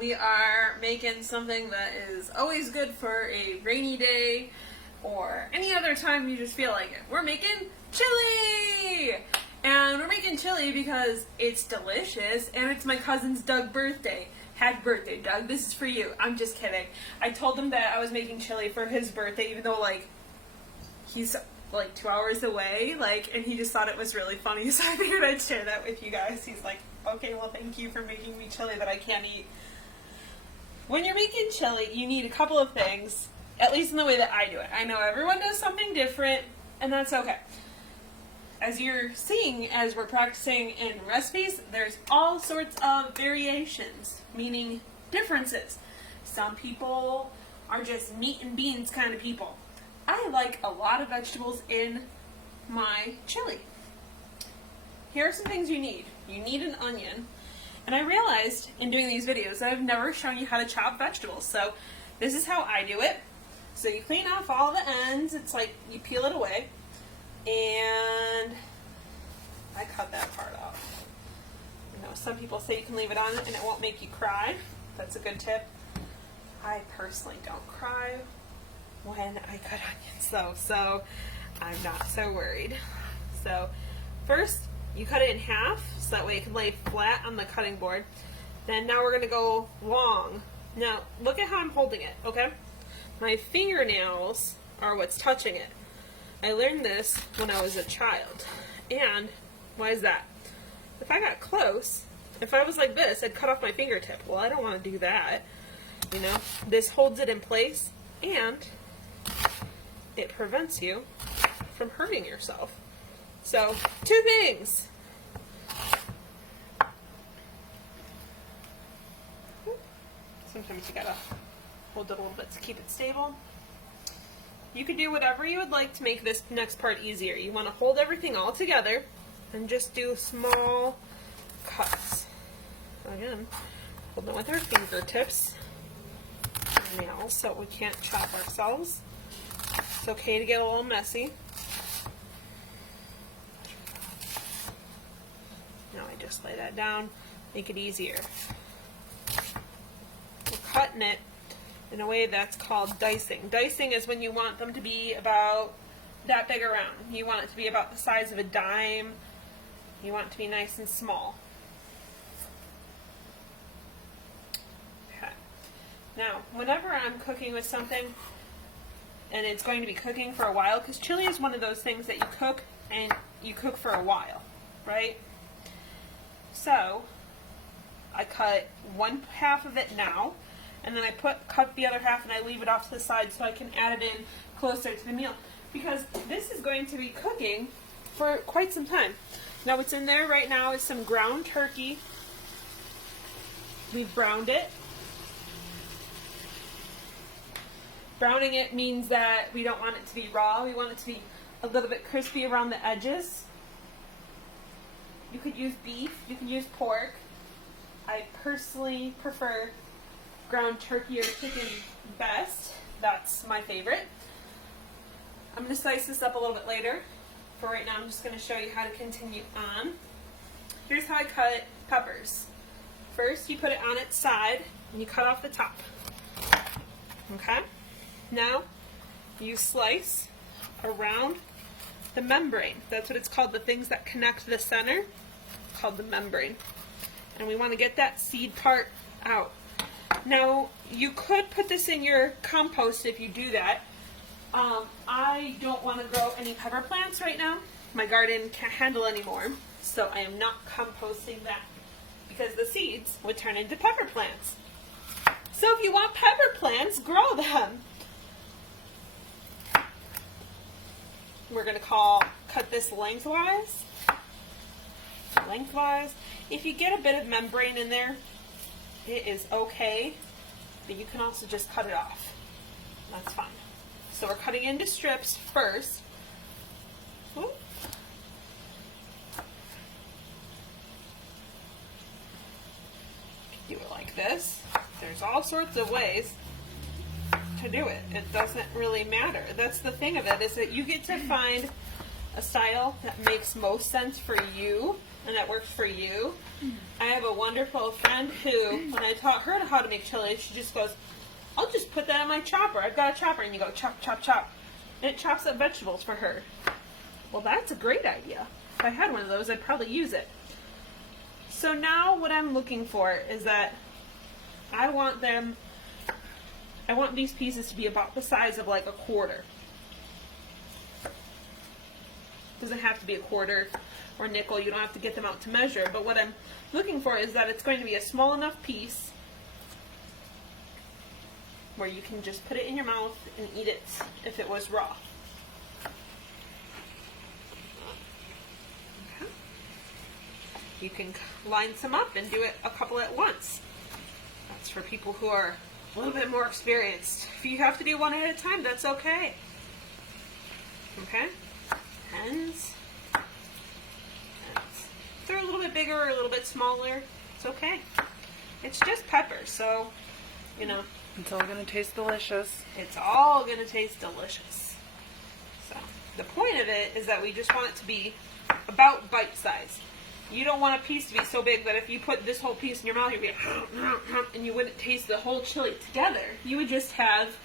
We are making something that is always good for a rainy day or any other time you just feel like it. We're making chili! And we're making chili because it's delicious and it's my cousin's Doug's birthday. Happy birthday, Doug. This is for you. I'm just kidding. I told him that I was making chili for his birthday, even though, he's 2 hours away, and he just thought it was really funny, so I figured I'd share that with you guys. He's like, okay, well, thank you for making me chili that I can't eat. When you're making chili, you need a couple of things, at least in the way that I do it. I know everyone does something different, and that's okay. As you're seeing, as we're practicing in recipes, there's all sorts of variations, meaning differences. Some people are just meat and beans kind of people. I like a lot of vegetables in my chili. Here are some things you need. You need an onion. And I realized in doing these videos that I've never shown you how to chop vegetables. So this is how I do it. So you clean off all the ends. It's like you peel it away. And I cut that part off. You know, some people say you can leave it on and it won't make you cry. That's a good tip. I personally don't cry when I cut onions though, so I'm not so worried. So first you cut it in half so that way it can lay flat on the cutting board. Then now we're going to go long. Now look at how I'm holding it, okay? My fingernails are what's touching it. I learned this when I was a child. And why is that? If I got close, if I was like this, I'd cut off my fingertip. Well, I don't want to do that. You know, this holds it in place and it prevents you from hurting yourself. So, two things. Sometimes you gotta hold it a little bit to keep it stable. You could do whatever you would like to make this next part easier. You want to hold everything all together and just do small cuts. Again, hold it with our fingertips and nails so we can't chop ourselves. It's okay to get a little messy. Now I just lay that down, make it easier. We're cutting it in a way that's called dicing. Dicing is when you want them to be about that big around. You want it to be about the size of a dime. You want it to be nice and small. Okay. Now, whenever I'm cooking with something, and it's going to be cooking for a while, because chili is one of those things that you cook and you cook for a while, right? So, I cut one half of it now, and then I cut the other half and I leave it off to the side so I can add it in closer to the meal. Because this is going to be cooking for quite some time. Now what's in there right now is some ground turkey. We've browned it. Browning it means that we don't want it to be raw. We want it to be a little bit crispy around the edges. You could use beef, you can use pork. I personally prefer ground turkey or chicken best. That's my favorite. I'm going to slice this up a little bit later. For right now, I'm just going to show you how to continue on. Here's how I cut peppers. First, you put it on its side and you cut off the top. Okay? Now, you slice around the membrane. That's what it's called, the things that connect the center, called the membrane. And we want to get that seed part out. Now, you could put this in your compost if you do that. I don't want to grow any pepper plants right now. My garden can't handle anymore, so I am not composting that because the seeds would turn into pepper plants. So if you want pepper plants, grow them. We're going to cut this lengthwise. If you get a bit of membrane in there, it is okay, but you can also just cut it off. That's fine. So we're cutting into strips first. Ooh. Do it like this. There's all sorts of ways to do it. It doesn't really matter. That's the thing of it, is that you get to find a style that makes most sense for you and that works for you. I have a wonderful friend who, when I taught her how to make chili, she just goes, I'll just put that in my chopper. I've got a chopper. And you go chop, chop, chop. And it chops up vegetables for her. Well, that's a great idea. If I had one of those, I'd probably use it. So now what I'm looking for is that I want these pieces to be about the size of like a quarter. Doesn't have to be a quarter or nickel. You don't have to get them out to measure. But what I'm looking for is that it's going to be a small enough piece where you can just put it in your mouth and eat it if it was raw. Okay. You can line some up and do it a couple at once. That's for people who are a little bit more experienced. If you have to do one at a time, that's okay. Okay? Ends. If they're a little bit bigger or a little bit smaller, it's okay. It's just pepper, so, you know. It's all going to taste delicious. It's all going to taste delicious. So, the point of it is that we just want it to be about bite size. You don't want a piece to be so big that if you put this whole piece in your mouth, you'd be and you wouldn't taste the whole chili together. You would just have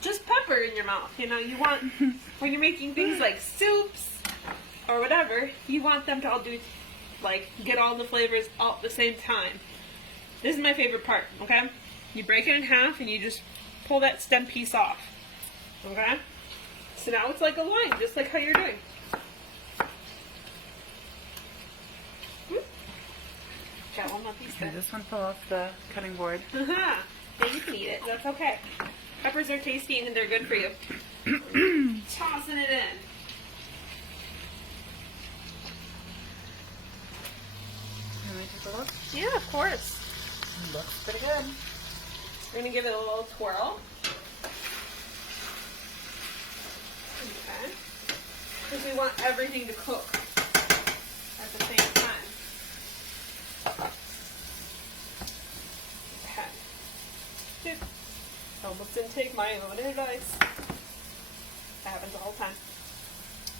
just pepper in your mouth. You know, you want, when you're making things like soups or whatever, you want them to all do, like, get all the flavors all at the same time. This is my favorite part, okay? You break it in half and you just pull that stem piece off, okay? So now it's like a line, just like how you're doing. Got one more piece there. Okay, this one fell off the cutting board. Yeah, you can eat it. That's okay. Peppers are tasty and they're good for you. Tossing it in. Can we take a look? Yeah, of course. It looks pretty good. We're going to give it a little twirl. Okay. Because we want everything to cook at the same time. Okay. Good. Almost didn't take my own advice. That happens all the time.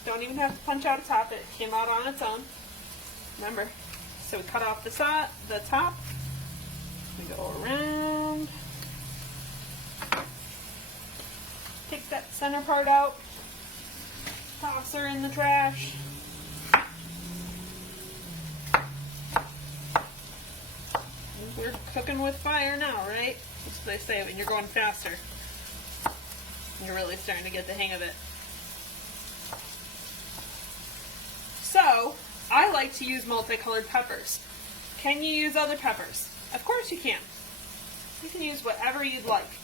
Don't even have to punch out a top. It came out on its own. Remember. So we cut off the top. We go around. Take that center part out. Toss her in the trash. We're cooking with fire now, right? That's what they say when you're going faster. You're really starting to get the hang of it. So, I like to use multicolored peppers. Can you use other peppers? Of course you can. You can use whatever you'd like.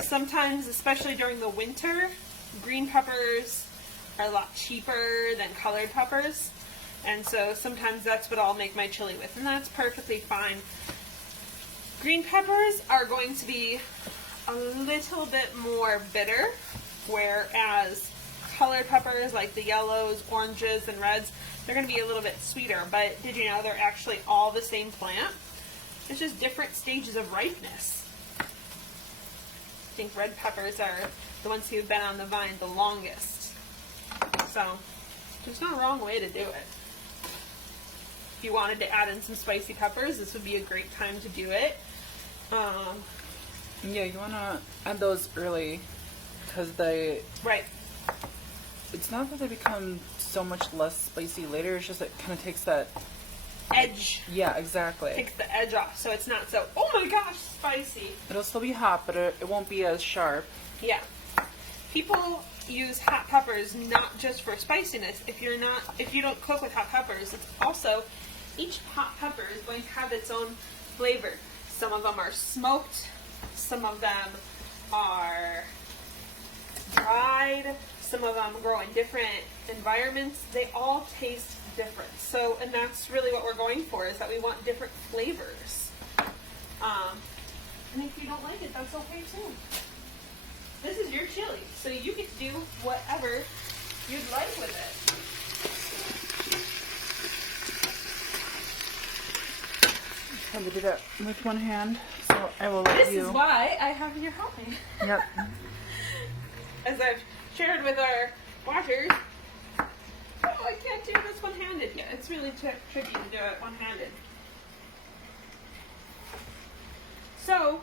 Sometimes, especially during the winter, green peppers are a lot cheaper than colored peppers. And so sometimes that's what I'll make my chili with, and that's perfectly fine. Green peppers are going to be a little bit more bitter, whereas colored peppers like the yellows, oranges, and reds, they're going to be a little bit sweeter. But did you know they're actually all the same plant? It's just different stages of ripeness. I think red peppers are the ones who've been on the vine the longest. So there's no wrong way to do it. If you wanted to add in some spicy peppers, this would be a great time to do it. Yeah, you want to add those early because they... Right. It's not that they become so much less spicy later, it's just it kind of takes that... Edge. Yeah, exactly. Takes the edge off, so it's not so, oh my gosh, spicy. It'll still be hot, but it won't be as sharp. Yeah. People use hot peppers not just for spiciness. If you don't cook with hot peppers, it's also, each hot pepper is going to have its own flavor. Some of them are smoked, some of them are dried, some of them grow in different environments. They all taste different. So, and that's really what we're going for, is that we want different flavors. And if you don't like it, that's okay too. This is your chili, so you get to do whatever you'd like with it. I'm trying to do that with one hand, so I will let you... This is why I have you helping. Yep. As I've shared with our watchers, I can't do this one-handed yet. It's really tricky to do it one-handed. So,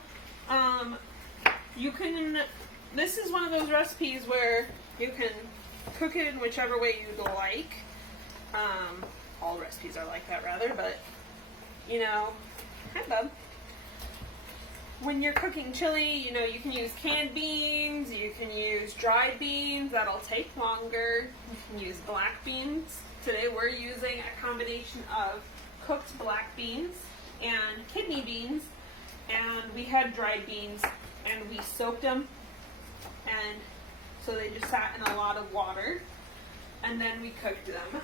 you can, this is one of those recipes where you can cook it in whichever way you'd like. All recipes are like that, rather, but, you know, hi, bub. When you're cooking chili, you know, you can use canned beans, you can use dried beans, that'll take longer. You can use black beans. Today we're using a combination of cooked black beans and kidney beans, and we had dried beans, and we soaked them, and so they just sat in a lot of water, and then we cooked them.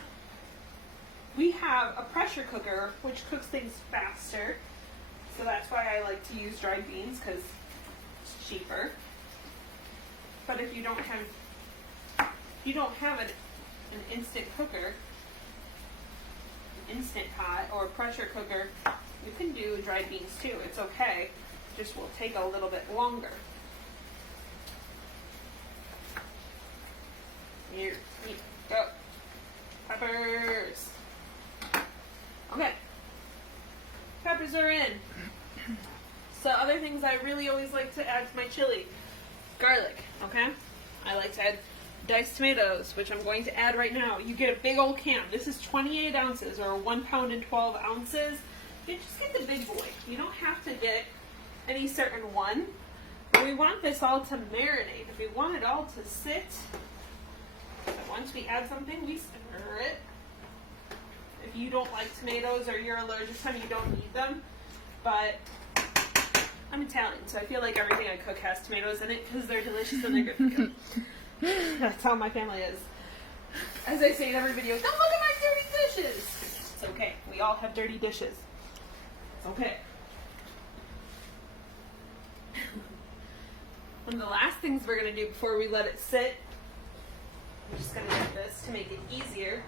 We have a pressure cooker, which cooks things faster. So that's why I like to use dried beans, because it's cheaper. But if you don't have an instant cooker, an instant pot, or a pressure cooker, you can do dried beans too. It's okay. It just will take a little bit longer. Here, go. Peppers. Okay. Peppers are in. So other things I really always like to add to my chili. Garlic, okay? I like to add diced tomatoes, which I'm going to add right now. You get a big old can. This is 28 ounces, or 1 pound and 12 ounces. You just get the big boy. You don't have to get any certain one. We want this all to marinate. If we want it all to sit, so once we add something, we stir it. If you don't like tomatoes or you're allergic to them, you don't need them. But I'm Italian, so I feel like everything I cook has tomatoes in it because they're delicious and they're good for you. That's how my family is. As I say in every video, don't look at my dirty dishes. It's okay. We all have dirty dishes. It's okay. One of the last things we're going to do before we let it sit, I'm just going to get this to make it easier,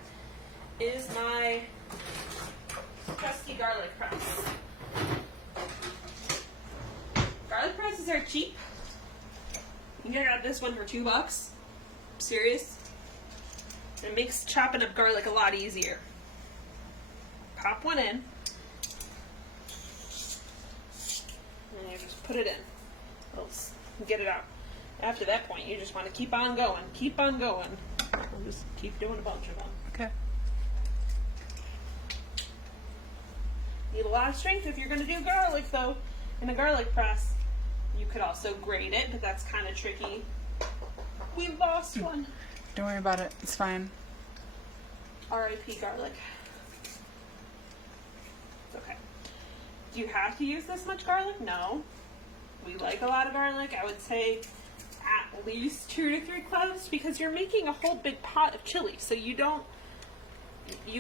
is my trusty garlic press. Garlic presses are cheap. You can grab this one for $2. I'm serious. It makes chopping up garlic a lot easier. Pop one in. And you just put it in. Get it out. After that point, you just want to keep on going. Keep on going. I'll just keep doing a bunch of them. Okay. Need a lot of strength if you're going to do garlic, though, in a garlic press. You could also grate it, but that's kind of tricky. We lost one. Don't worry about it. It's fine. R.I.P. garlic. It's okay. Do you have to use this much garlic? No. We like a lot of garlic. I would say at least 2 to 3 cloves, because you're making a whole big pot of chili, so you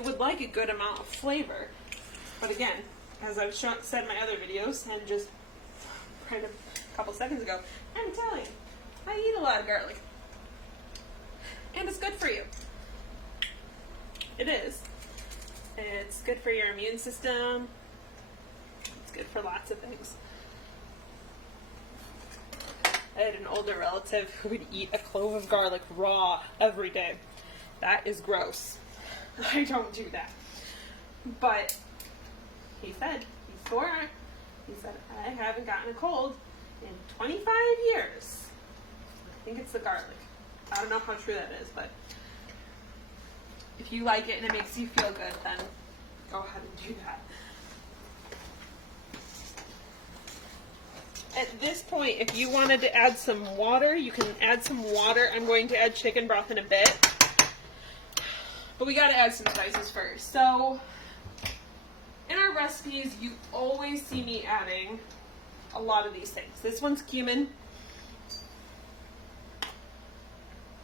would like a good amount of flavor. But again, as I've said in my other videos, and just kind of a couple seconds ago, I'm Italian. I eat a lot of garlic. And it's good for you. It is. It's good for your immune system. It's good for lots of things. I had an older relative who would eat a clove of garlic raw every day. That is gross. I don't do that. But he said, he's 4. He said, I haven't gotten a cold in 25 years. I think it's the garlic. I don't know how true that is, but if you like it and it makes you feel good, then go ahead and do that. At this point, if you wanted to add some water, you can add some water. I'm going to add chicken broth in a bit. But we gotta add some spices first. So, in our recipes, you always see me adding a lot of these things. This one's cumin.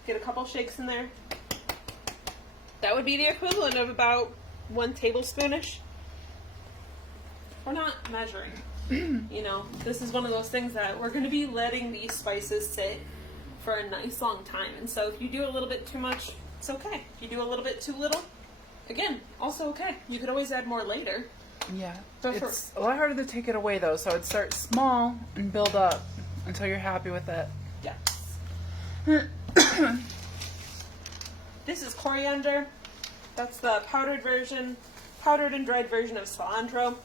Get a couple shakes in there. That would be the equivalent of about 1 tablespoonish. We're not measuring. You know, this is one of those things that we're going to be letting these spices sit for a nice long time. And so if you do a little bit too much, it's okay. If you do a little bit too little, again, also okay. You could always add more later. Yeah. So it's a lot harder to take it away, though, so I'd start small and build up until you're happy with it. Yes. This is coriander. That's the powdered and dried version of cilantro.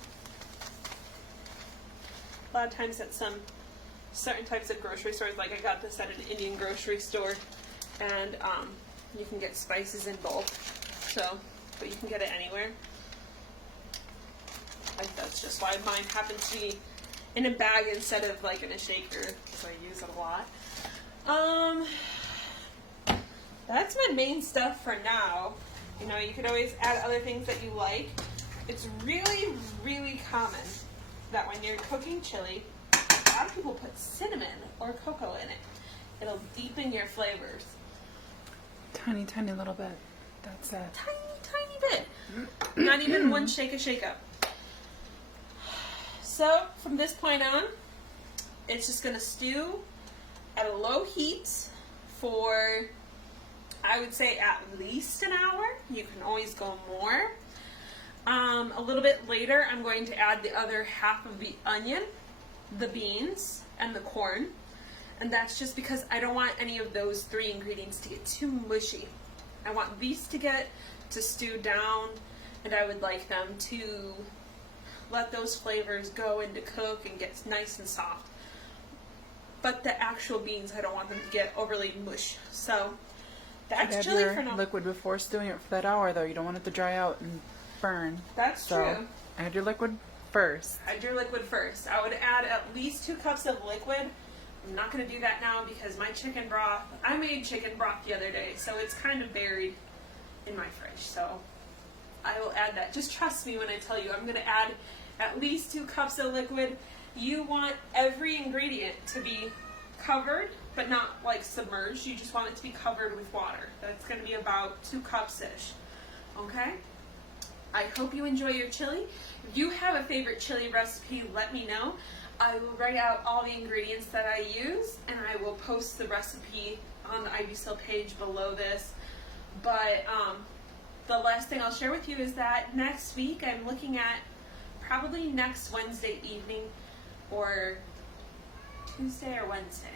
A lot of times at some certain types of grocery stores, like I got this at an Indian grocery store, and you can get spices in bulk, so, but you can get it anywhere. Like that's just why mine happens to be in a bag instead of like in a shaker, so I use it a lot. That's my main stuff for now. You know, you could always add other things that you like. It's really, really common that when you're cooking chili, a lot of people put cinnamon or cocoa in it. It'll deepen your flavors. Tiny, tiny little bit. That's it. Tiny, tiny bit. Not even one shake up. So, from this point on, it's just going to stew at a low heat for, I would say, at least an hour. You can always go more. A little bit later, I'm going to add the other half of the onion, the beans, and the corn. And that's just because I don't want any of those three ingredients to get too mushy. I want these to stew down, and I would like them to let those flavors go and to cook and get nice and soft. But the actual beans, I don't want them to get overly mush. So that's chili for now. Liquid before stewing it for that hour, though. You don't want it to dry out and burn. That's true. Add your liquid first. Add your liquid first. I would add at least 2 cups of liquid. I'm not going to do that now because my chicken broth, I made chicken broth the other day, so it's kind of buried in my fridge. So I will add that. Just trust me when I tell you I'm going to add at least 2 cups of liquid. You want every ingredient to be covered, but not like submerged. You just want it to be covered with water. That's going to be about 2 cups-ish. Okay? I hope you enjoy your chili. If you have a favorite chili recipe, let me know. I will write out all the ingredients that I use, and I will post the recipe on the IBSIL page below this. But the last thing I'll share with you is that next week I'm looking at probably next Wednesday evening, or Tuesday or Wednesday.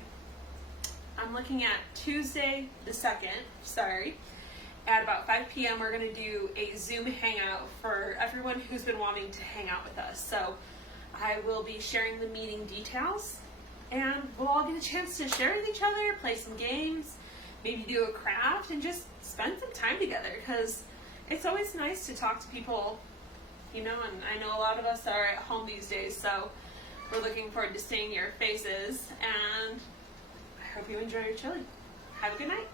I'm looking at Tuesday the 2nd, at about 5 p.m. we're going to do a Zoom hangout for everyone who's been wanting to hang out with us. So I will be sharing the meeting details, and we'll all get a chance to share with each other, play some games, maybe do a craft, and just spend some time together, because it's always nice to talk to people, you know, and I know a lot of us are at home these days, so we're looking forward to seeing your faces, and I hope you enjoy your chili. Have a good night.